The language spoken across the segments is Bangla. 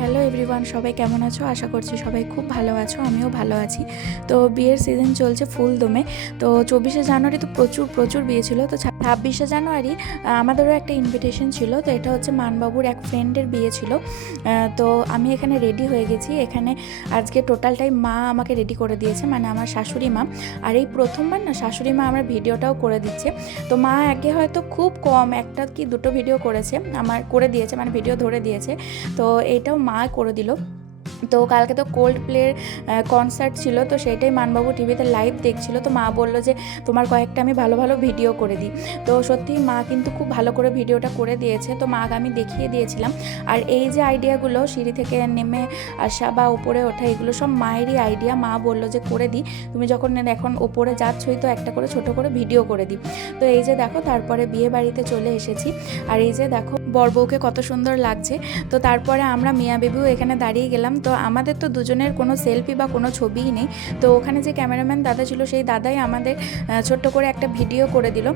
হ্যালো এভরিওয়ান, সবাই কেমন আছো? আশা করছি সবাই খুব ভালো আছো, আমিও ভালো আছি। তো বিয়ের সিজন চলছে ফুল দমে। তো 24শে জানুয়ারি তো প্রচুর বিয়ে ছিল। তো 26শে জানুয়ারি আমাদেরও একটা ইনভিটেশন ছিল। তো এটা হচ্ছে মানবাবুর এক ফ্রেন্ডের বিয়ে ছিল। তো আমি এখানে রেডি হয়ে গেছি। এখানে আজকে টোটালটাই মা আমাকে রেডি করে দিয়েছে, মানে আমার শাশুড়ি মা। আর এই প্রথমবার না শাশুড়ি মা আমার ভিডিওটাও করে দিচ্ছে। তো মা আগে হয়তো খুব কম একটা কি দুটো ভিডিও করেছে, আমার করে দিয়েছে, মানে ভিডিও ধরে দিয়েছে। তো এইটাও মা করে দিল। তো কালকে তো কোল্ড প্লের কনসার্ট ছিল, তো সেইটাই মানবাবু টিভিতে লাইভ দেখছিল। তো মা বলল যে তোমার কয়েকটা আমি ভালো ভালো ভিডিও করে দিই। তো সত্যি মা কিন্তু খুব ভালো করে ভিডিওটা করে দিয়েছে। তো মাকে আমি দেখিয়ে দিয়েছিলাম। আর এই যে আইডিয়াগুলো সিঁড়ি থেকে নেমে আসা বা উপরে ওঠা, এগুলো সব মায়েরই আইডিয়া। মা বলল যে করে দিই, তুমি যখন এখন ওপরে যাচ্ছই তো একটা করে ছোট করে ভিডিও করে দিই। তো এই যে দেখো, তারপরে বিয়ে বাড়িতে চলে এসেছি। আর এই যে দেখো বরবউকে কত সুন্দর লাগছে। তো তারপরে আমরা মিয়া বেবিও এখানে দাঁড়িয়ে গেলাম। তো আমাদের তো দুজনের কোনো সেলফি বা কোনো ছবিই নেই। তো ওখানে যে ক্যামেরাম্যান দাদা ছিল, সেই দাদাই আমাদের ছোট্ট করে একটা ভিডিও করে দিল।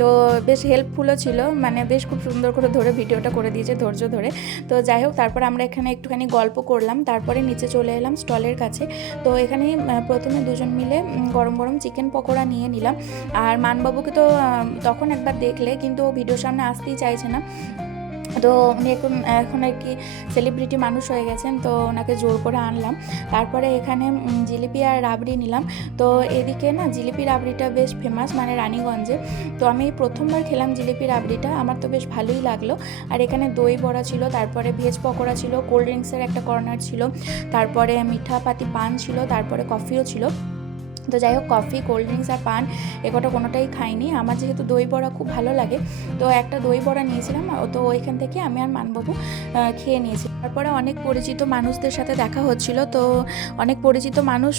তো বেশ হেল্পফুলও ছিল, মানে বেশ খুব সুন্দর করে ধরে ভিডিওটা করে দিয়েছে, ধৈর্য ধরে। তো যাই হোক, তারপর আমরা এখানে একটুখানি গল্প করলাম, তারপরে নিচে চলে এলাম স্টলের কাছে। তো এখানে প্রথমে দুজন মিলে গরম গরম চিকেন পকোড়া নিয়ে নিলাম। আর মানবাবুকে তো তখন একবার দেখলে, কিন্তু ও ভিডিওর সামনে আসতেই চাইছে না। তো উনি এখন আর কি সেলিব্রিটি মানুষ হয়ে গেছেন, তো ওনাকে জোর করে আনলাম। তারপরে এখানে জিলিপি আর রাবড়ি নিলাম। তো এদিকে না জিলিপি রাবড়িটা বেশ ফেমাস, মানে রানীগঞ্জে। তো আমি প্রথমবার খেলাম জিলিপি রাবড়িটা, আমার তো বেশ ভালোই লাগলো। আর এখানে দই বড়া ছিল, তারপরে ভেজ পকোড়া ছিল, কোল্ড ড্রিঙ্কসের একটা কর্নার ছিল, তারপরে মিঠা পাতি পান ছিল, তারপরে কফিও ছিল। তো যাই হোক, কফি, কোল্ড ড্রিঙ্কস আর পান এগুলো কোনোটাই খাইনি। আমার যেহেতু দই বড়া খুব ভালো লাগে, তো একটা দই বড়া নিয়েছিলাম। তো ওইখান থেকে আমি আর মানবাবু খেয়ে নিয়েছি। তারপরে অনেক পরিচিত মানুষদের সাথে দেখা হচ্ছিল। তো অনেক পরিচিত মানুষ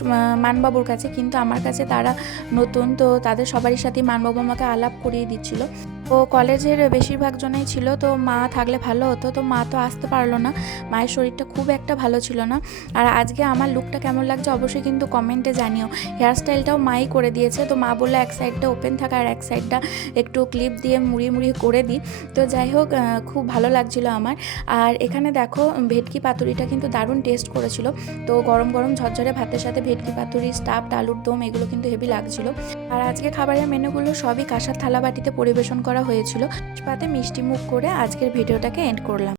মানবাবুর কাছে, কিন্তু আমার কাছে তারা নতুন। তো তাদের সবারই সাথে মানবাবু আমাকে আলাপ করিয়ে দিচ্ছিল। তো কলেজের বেশিরভাগ জনেই ছিল। তো মা থাকলে ভালো হতো, তো মা তো আসতে পারলো না, মায়ের শরীরটা খুব একটা ভালো ছিল না। আর আজকে আমার লুকটা কেমন লাগছে অবশ্যই কিন্তু কমেন্টে জানিও। হেয়ার স্টাইলটাও মাই করে দিয়েছে। তো মা বললো এক সাইডটা ওপেন থাকা আর এক সাইডটা একটু ক্লিপ দিয়ে মুড়িয়ে করে দিই। তো যাই হোক, খুব ভালো লাগছিলো আমার। আর এখানে দেখো ভেটকি পাতুরিটা কিন্তু দারুণ টেস্ট করেছিল। তো গরম গরম ঝরঝরে ভাতের সাথে ভেটকি পাতুরি, স্টাফড আলুর দম, এগুলো কিন্তু হেভি লাগছিল। আর আজকে খাবারের মেনুগুলো সবই কাঁসার থালা বাটিতে পরিবেশন করা হয়েছিল। পাতে মিষ্টি মুখ করে আজকের ভিডিওটাকে এন্ড করলাম।